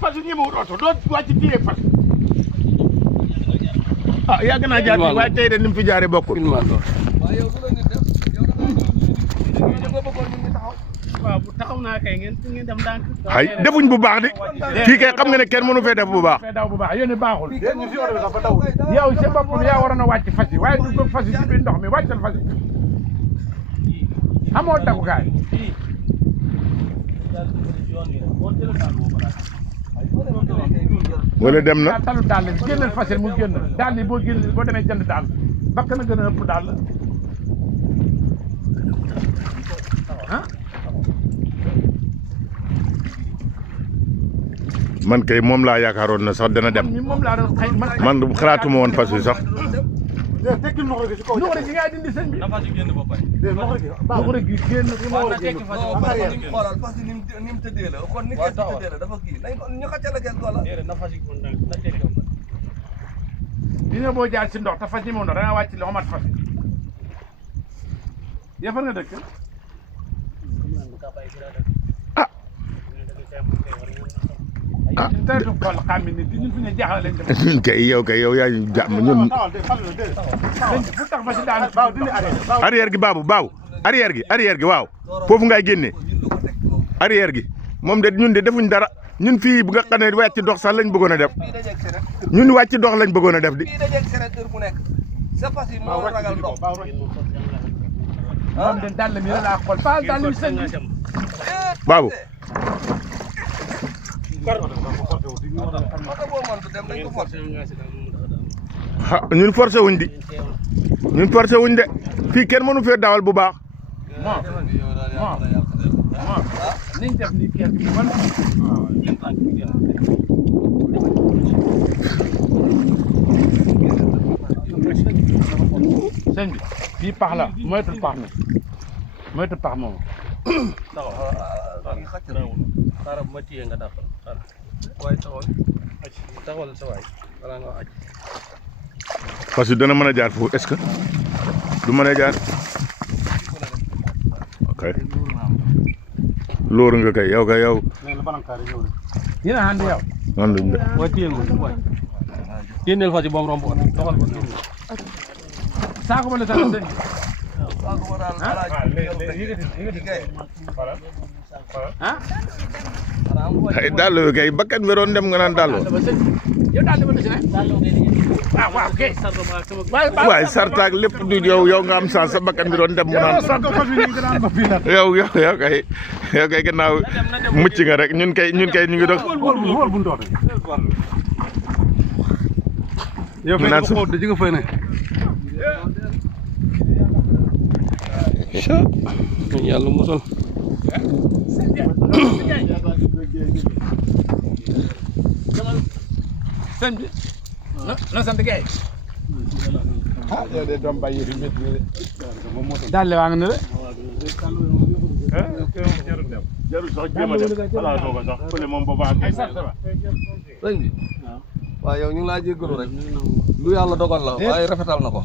fas yi ñemewul oto doo wàcc téye fas ah yàgg naa jaar fii waaye tey de ni mu fi jaaree bokkul waaw bu taxaw naa kay ngeen dem ndànk. ay defuñ bu baax de fii kay xam nga ne kenn mënu fee def bu baax. daw bu baax yéen baaxul. yow sa bopp yaa waroon a wàcc fas yi waaye du ko fas yi ci biir ndox mi wàccal fas yi amoo tagukaay. wala dem na. talu daal bi génneel fas yi mu génn daal yi boo demee jënd daal bakk na gën a ëpp daal ah. man kay moom laa yaakaaroon na sax dana dem moom laa doon xëy man xalaatuma woon fas wi sax. nuxure gi ngay dindi sëñ bi. dafa ci génn ba pare. nuxure gi génn. xoolal parce que ni mu tëddee la kon ni ngeen tëddee la dafa kii nañ ko ñu xàccal ak wala. dina boo jaar ci ndox te fas yi moom ndox da nga wàcc li xomat fas yi yëfal nga dëkk. taytu xool xam ni ñun fi ne jaaxal lañ def. ñun kay yow yaa ñu jàmm ñun. fu tax ba si daan arrière gi baabu arrière gi waaw foofu ngay génne arrière gi moom de ñun de defuñ dara ñun fii bu nga xam ne wàcc dox sax lañ bëggoon a def ñun wàcc dox lañ bëggoon a def di. moom de dàll mi la laa xool pas dàll mi sëñ bi. baabu. ñun forcé wuñ de fii kenn mënu fee dawal bu baax. niñ def ni kii bi man sëñ bi fii pax la moytu pax mi moytu pax moom. xaaral bu ma téye nga dàqal waaye taxawal sa waay wala nga aj parce que dana mën a jaar foofu est-ce que du mën a jaar ok loolu nga kay yow yéen a ànd yow. man luñ de. waaye téye nga waay génneel fas yi ba mu romb doxal ko saako ma la sax sëñ bi. ay daal yooyu kay bakkan bi doon dem nga naan daal yow daal dama la si ne. waaw kay. waaye sartaak lépp du yow nga am chance sa bakkan bi doon dem mu naan yow kay gannaaw mucc nga rek ñun kay ñu ngi dox yow fay nga xool de ji nga fay ne yàlla musal sëñ bi na sant Guèye. ah yow de doom bàyyi fi métti na de. daal waa nga ne de. jarul sax jéem a dem xalaat doo ko sax fële moom booba ak ay sëñ bi waaw yow ñu ngi laa jéggalu rek lu yàlla dogal la waaye rafetal na ko